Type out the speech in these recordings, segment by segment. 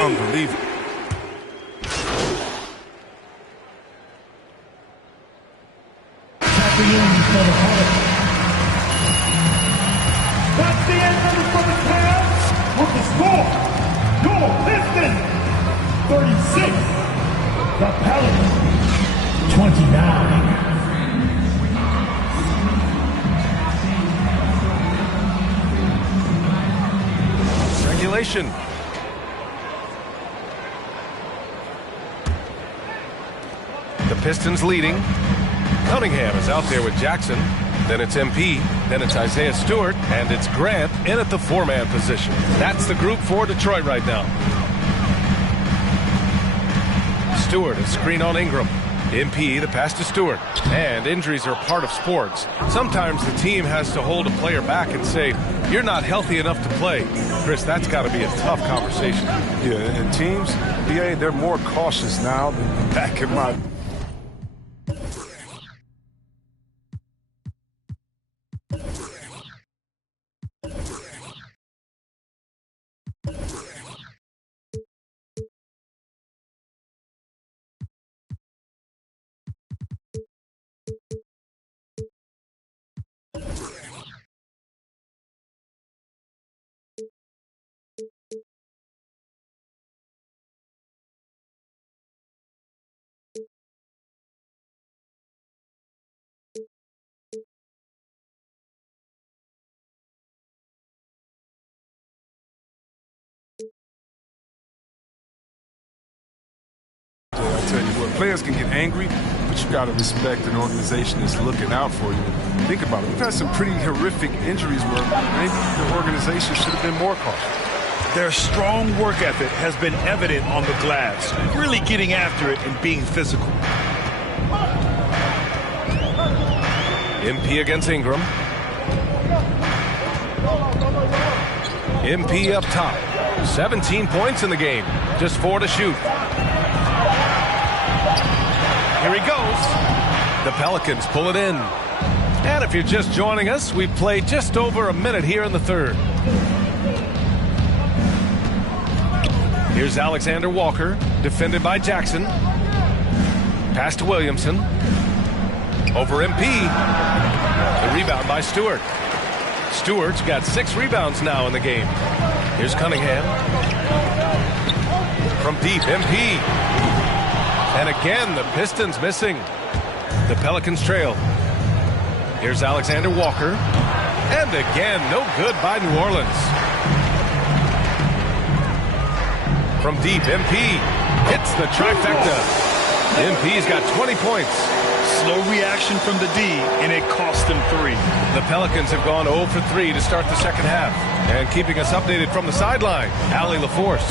unbelievable. That's the end of the first half with the score. Your Pistons 36, the Pelicans 29. Regulation. The Pistons leading. Cunningham is out there with Jackson. Then it's MP. Then it's Isaiah Stewart. And it's Grant in at the four-man position. That's the group for Detroit right now. Stewart, a screen on Ingram. MP, the pass to Stewart. And injuries are part of sports. Sometimes the team has to hold a player back and say, you're not healthy enough to play. Chris, that's got to be a tough conversation. Yeah, and teams, they're more cautious now than back in my... I tell you what, players can get angry, but you got to respect an organization that's looking out for you. Think about it. We've had some pretty horrific injuries where maybe the organization should have been more cautious. Their strong work ethic has been evident on the glass, really getting after it and being physical. MP against Ingram. MP up top. 17 points in the game. Just 4 to shoot. Here he goes. The Pelicans pull it in. And if you're just joining us, we've played just over a minute here in the third. Here's Alexander Walker, defended by Jackson. Pass to Williamson. Over MP. The rebound by Stewart. Stewart's got 6 rebounds now in the game. Here's Cunningham. From deep, MP. And again, the Pistons missing. The Pelicans trail. Here's Alexander Walker. And again, no good by New Orleans. From deep, MP hits the trifecta. MP's got 20 points. Slow reaction from the D, and it cost them 3. The Pelicans have gone 0 for 3 to start the second half. And keeping us updated from the sideline, Allie LaForce.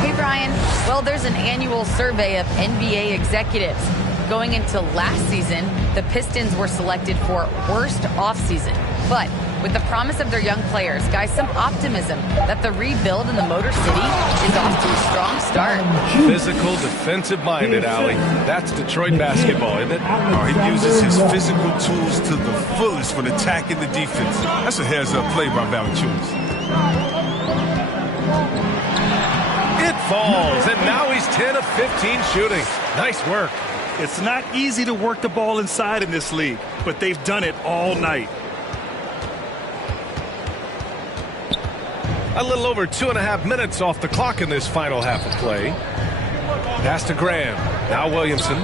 Hey, Brian. Well, there's an annual survey of NBA executives. Going into last season, the Pistons were selected for worst offseason. But with the promise of their young players, guys, some optimism that the rebuild in the Motor City is off to a strong start. Physical, defensive-minded, Allie. That's Detroit basketball, isn't it? Oh, he uses his physical tools to the fullest when attacking the defense. That's a heads-up play by Valanciunas. It falls, and now he's 10 of 15 shooting. Nice work. It's not easy to work the ball inside in this league, but they've done it all night. A little over 2.5 minutes off the clock in this final half of play. Pass to Graham. Now Williamson.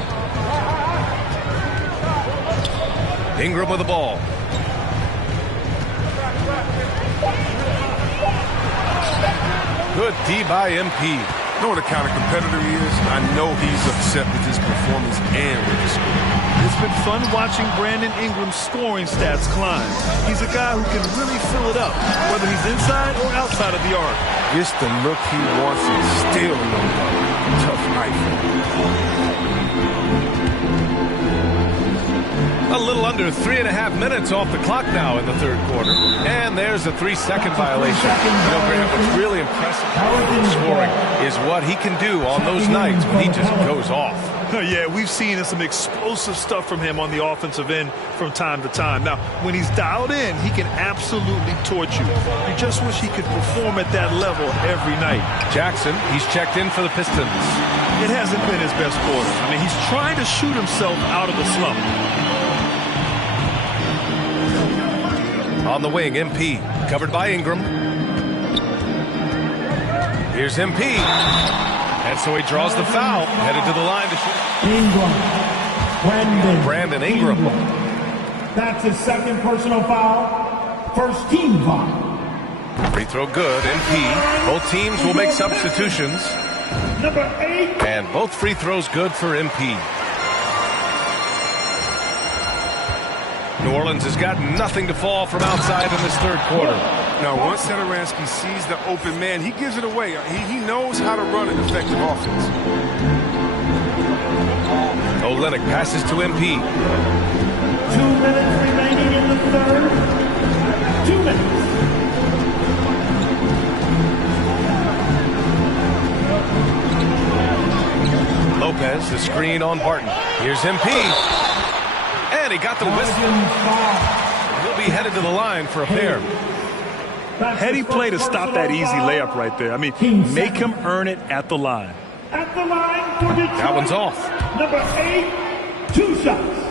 Ingram with the ball. Good D by MP. You know what a kind of competitor he is? I know he's upset with his performance and with the score. It's been fun watching Brandon Ingram's scoring stats climb. He's a guy who can really fill it up, whether he's inside or outside of the arc. It's the look he wants and still no tough night for him. A little under 3.5 minutes off the clock now in the third quarter. And there's a 3-second violation. You know, Graham, what's really impressive about scoring is what he can do on those nights when he just goes off. Yeah, we've seen some explosive stuff from him on the offensive end from time to time. Now, when he's dialed in, he can absolutely torch you. You just wish he could perform at that level every night. Jackson, he's checked in for the Pistons. It hasn't been his best quarter. I mean, he's trying to shoot himself out of the slump. On the wing, MP, covered by Ingram. Here's MP. And so he draws the foul, headed to the line to shoot. Ingram. Brandon Ingram. That's his second personal foul. First team foul. Free throw good, MP. Both teams will make substitutions. Number 8. And both free throws good for MP. New Orleans has got nothing to fall from outside in this third quarter. Now, once Saturansky sees the open man, he gives it away. He knows how to run an effective offense. Olynyk passes to MP. 2 minutes remaining in the third. 2 minutes. Lopez, the screen on Barton. Here's MP. And he got the whistle. He'll be headed to the line for a pair. Heady play to stop that easy layup right there. I mean, make him earn it at the line. At the line for Detroit. That one's off. Number 8, 2 shots.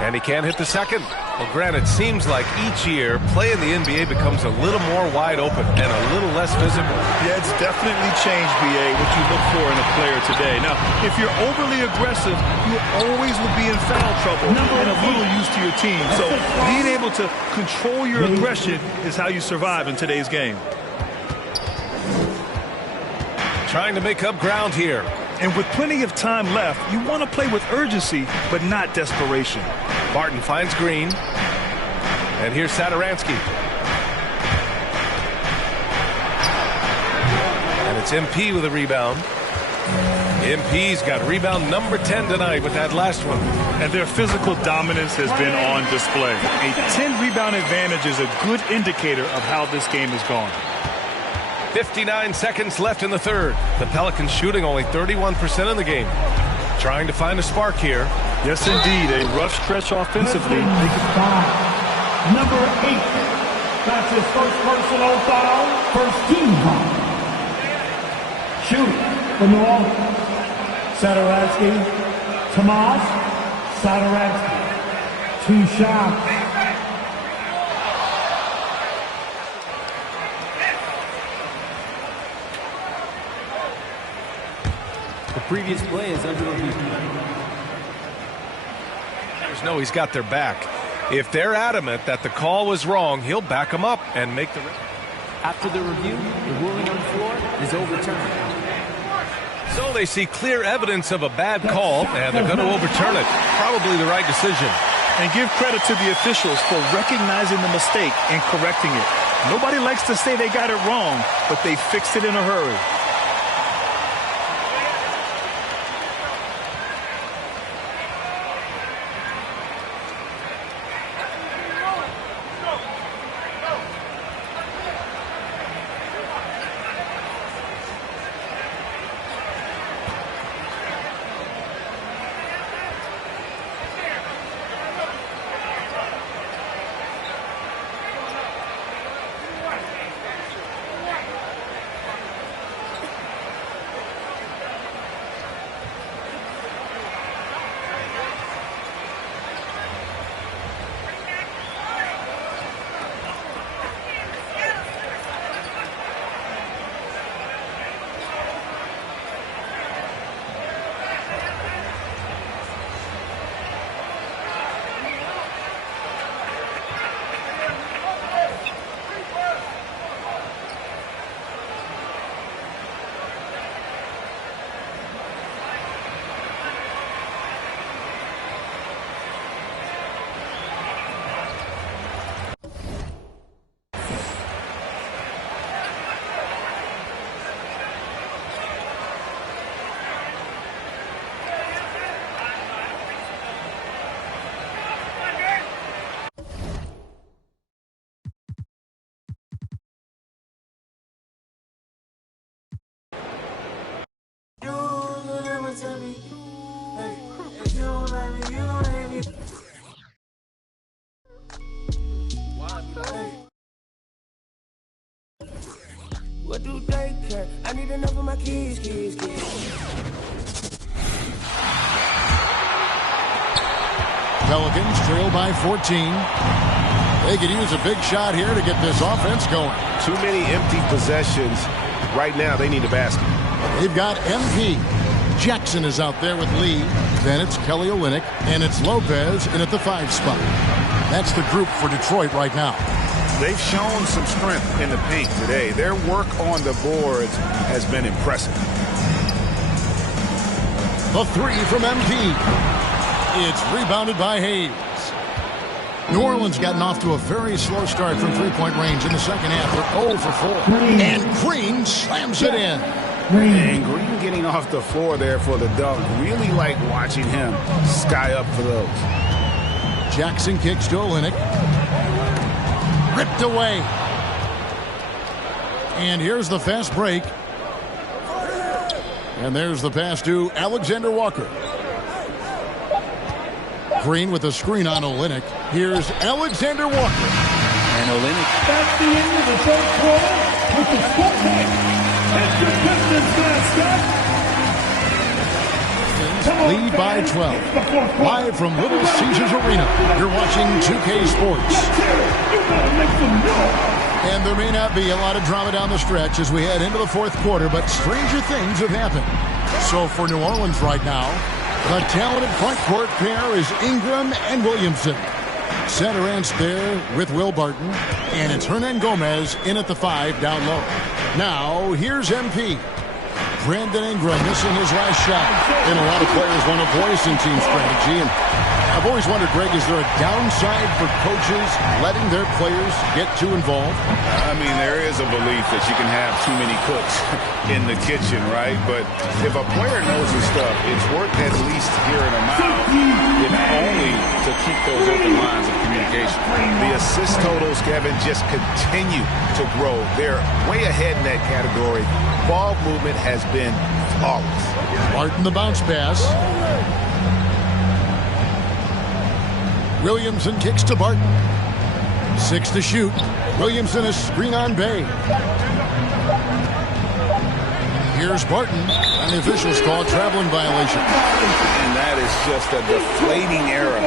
And he can't hit the second. Well, granted, it seems like each year, play in the NBA becomes a little more wide open and a little less physical. Yeah, it's definitely changed, BA, what you look for in a player today. Now, if you're overly aggressive, you always will be in foul trouble and a little used to your team. So being able to control your aggression is how you survive in today's game. Trying to make up ground here. And with plenty of time left, you want to play with urgency, but not desperation. Barton finds Green. And here's Saturansky. And it's MP with a rebound. MP's got rebound number 10 tonight with that last one. And their physical dominance has been on display. A 10-rebound advantage is a good indicator of how this game has gone. 59 seconds left in the third. The Pelicans shooting only 31% in the game. Trying to find a spark here. Yes, indeed. A rough stretch offensively. Number 8. That's his first personal foul. First team foul. Shoot for New Orleans. Saturansky. Tomas. Saturansky. 2 shots. The previous play is under review. There's no, he's got their back. If they're adamant that the call was wrong, he'll back them up and make the... After the review, the ruling on the floor is overturned. So they see clear evidence of a bad call, and they're going to overturn it. Probably the right decision. And give credit to the officials for recognizing the mistake and correcting it. Nobody likes to say they got it wrong, but they fixed it in a hurry. What do they care? I need enough of my keys. Pelicans trail by 14. They could use a big shot here to get this offense going. Too many empty possessions. Right now, they need a basket. They've got MP. Jackson is out there with Lee. Then it's Kelly Olynyk, and it's Lopez in at the 5 spot. That's the group for Detroit right now. They've shown some strength in the paint today. Their work on the boards has been impressive. The 3 from MP. It's rebounded by Hayes. New Orleans gotten off to a very slow start from three-point range in the second half. They're 0 for 4. And Green slams it in. And Green getting off the floor there for the dunk. Really like watching him sky up for those. Jackson kicks to Olynyk. Ripped away. And here's the fast break. And there's the pass to Alexander Walker. Green with a screen on Olynyk. Here's Alexander Walker. And Olynyk. That's the end of the third quarter with the scoreline. It's your Pistons mascot. Lead by 12. Live from Little Caesars Arena. You're watching 2K Sports. And there may not be a lot of drama down the stretch as we head into the fourth quarter, but stranger things have happened. So for New Orleans right now, the talented front court pair is Ingram and Williamson. Center ends there with Will Barton. And it's Hernan Gomez in at the 5 down low. Now, here's MP. Brandon Ingram missing his last shot. And a lot of players want a voice in team strategy. And I've always wondered, Greg, is there a downside for coaches letting their players get too involved? I mean, there is a belief that you can have too many cooks in the kitchen, right? But if a player knows his stuff, it's worth at least hearing them out, if only to keep those open lines of communication. The assist totals, Kevin, just continue to grow. They're way ahead in that category. Ball movement has been flawless. Martin the bounce pass. Williamson kicks to Barton. 6 to shoot. Williamson is screen on Bay. Here's Barton. And the officials call a traveling violation. And that is just a deflating error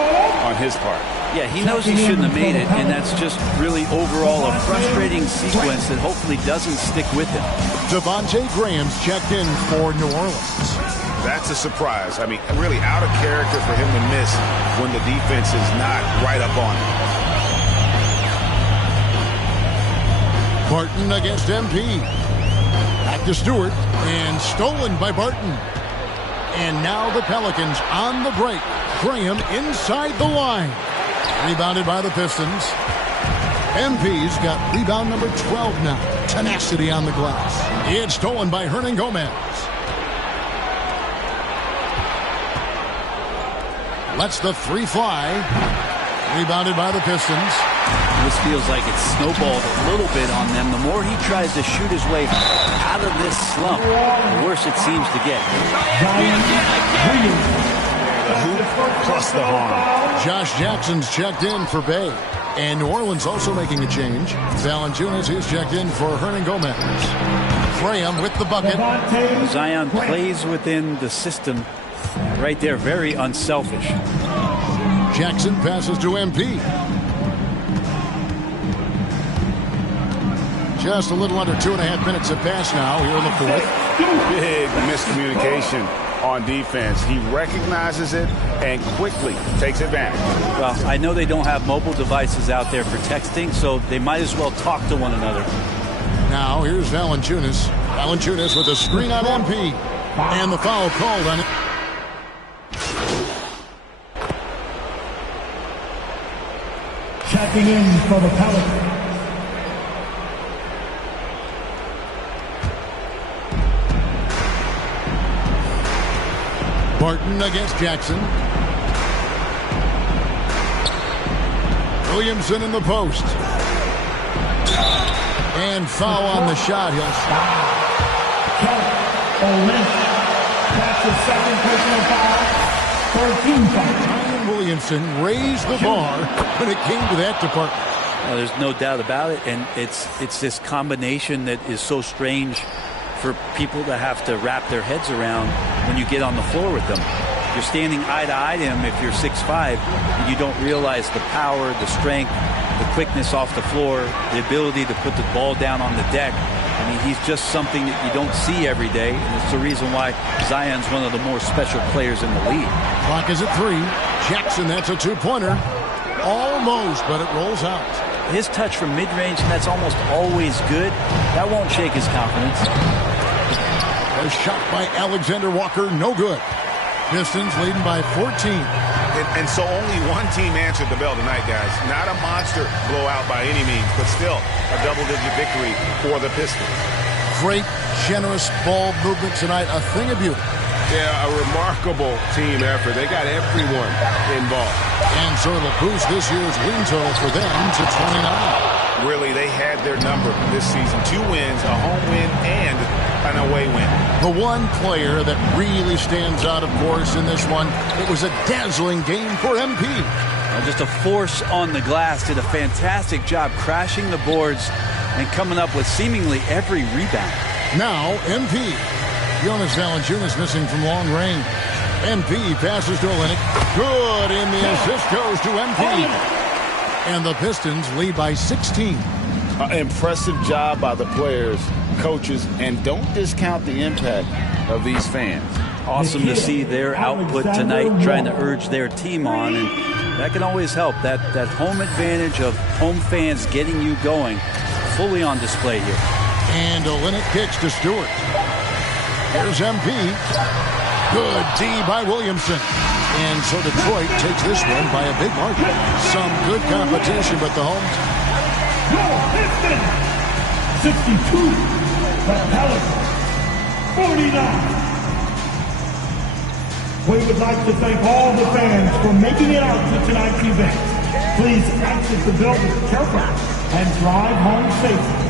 on his part. Yeah, he knows he shouldn't have made it, and that's just really overall a frustrating sequence that hopefully doesn't stick with him. Devontae Graham's checked in for New Orleans. That's a surprise. I mean, really out of character for him to miss when the defense is not right up on him. Barton against MP. Back to Stewart, and stolen by Barton. And now the Pelicans on the break. Graham inside the line. Rebounded by the Pistons. MP's got rebound number 12 now. Tenacity on the glass. It's stolen by Hernan Gomez. Lets the 3 fly. Rebounded by the Pistons. This feels like it's snowballed a little bit on them. The more he tries to shoot his way out of this slump, the worse it seems to get. The hoop plus the harm. Josh Jackson's checked in for Bay. And New Orleans also making a change. Valanciunas is checked in for Hernan Gomez. Graham with the bucket. Zion plays within the system right there, very unselfish. Jackson passes to MP. Just a little under 2.5 minutes have passed now here in the fourth. Big miscommunication on defense. He recognizes it and quickly takes advantage. Well, I know they don't have mobile devices out there for texting, so they might as well talk to one another. Now here's Valanciunas. Valanciunas with a screen on MP. And the foul called on it. Checking in for the Pelicans. Barton against Jackson. Williamson in the post. And foul on the shot. He'll stop. That's his second personal foul. 13 foul. Ryan Williamson raised the bar when it came to that department. Well, there's no doubt about it, and it's this combination that is so strange for people to have to wrap their heads around when you get on the floor with them. You're standing eye to eye to him if you're 6'5", and you don't realize the power, the strength, the quickness off the floor, the ability to put the ball down on the deck. I mean, he's just something that you don't see every day, and it's the reason why Zion's one of the more special players in the league. Clock is at 3. Jackson, that's a two-pointer. Almost, but it rolls out. His touch from mid-range, that's almost always good. That won't shake his confidence. A shot by Alexander Walker, no good. Pistons leading by 14. And so only one team answered the bell tonight, guys. Not a monster blowout by any means, but still a double-digit victory for the Pistons. Great, generous ball movement tonight, a thing of beauty. Yeah, a remarkable team effort. They got everyone involved. And so it'll boost this year's win total for them to 29. Really, they had their number this season. 2 wins, a home win, and an away win. The one player that really stands out, of course, in this one, it was a dazzling game for MP. Just a force on the glass, did a fantastic job crashing the boards and coming up with seemingly every rebound. Now, MP. Jonas Valanciunas missing from long range. MP passes to Olynyk. Good, and the assist goes to MP. And the Pistons lead by 16. Impressive job by the players, coaches, and don't discount the impact of these fans. Awesome to see their output tonight, trying to urge their team on, and that can always help. That home advantage of home fans getting you going, fully on display here. And Olynyk kicks to Stewart. Here's MP. Good D by Williamson. And so Detroit takes this one by a big margin. Some good competition, but the home Your Pistons, 62. The Pelicans, 49. We would like to thank all the fans for making it out to tonight's event. Please exit the building carefully and drive home safely.